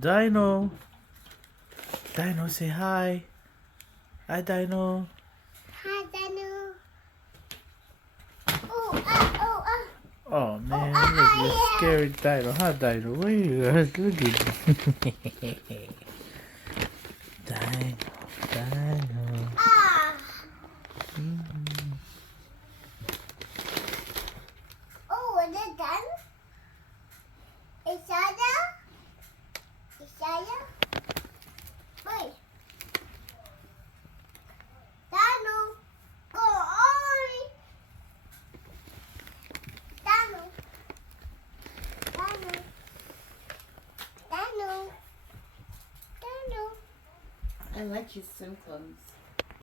Dyno. Dyno, say hi. Hi, Dyno. Hi, Dyno. Oh. Oh man, look, you're scary Dyno. Hi, Dyno. Where you at? Look at you. Dyno. Dyno. Ah. Oh, is it done? Isaiah? Wait. Dyno. Go on. Dyno. I like his swim clothes.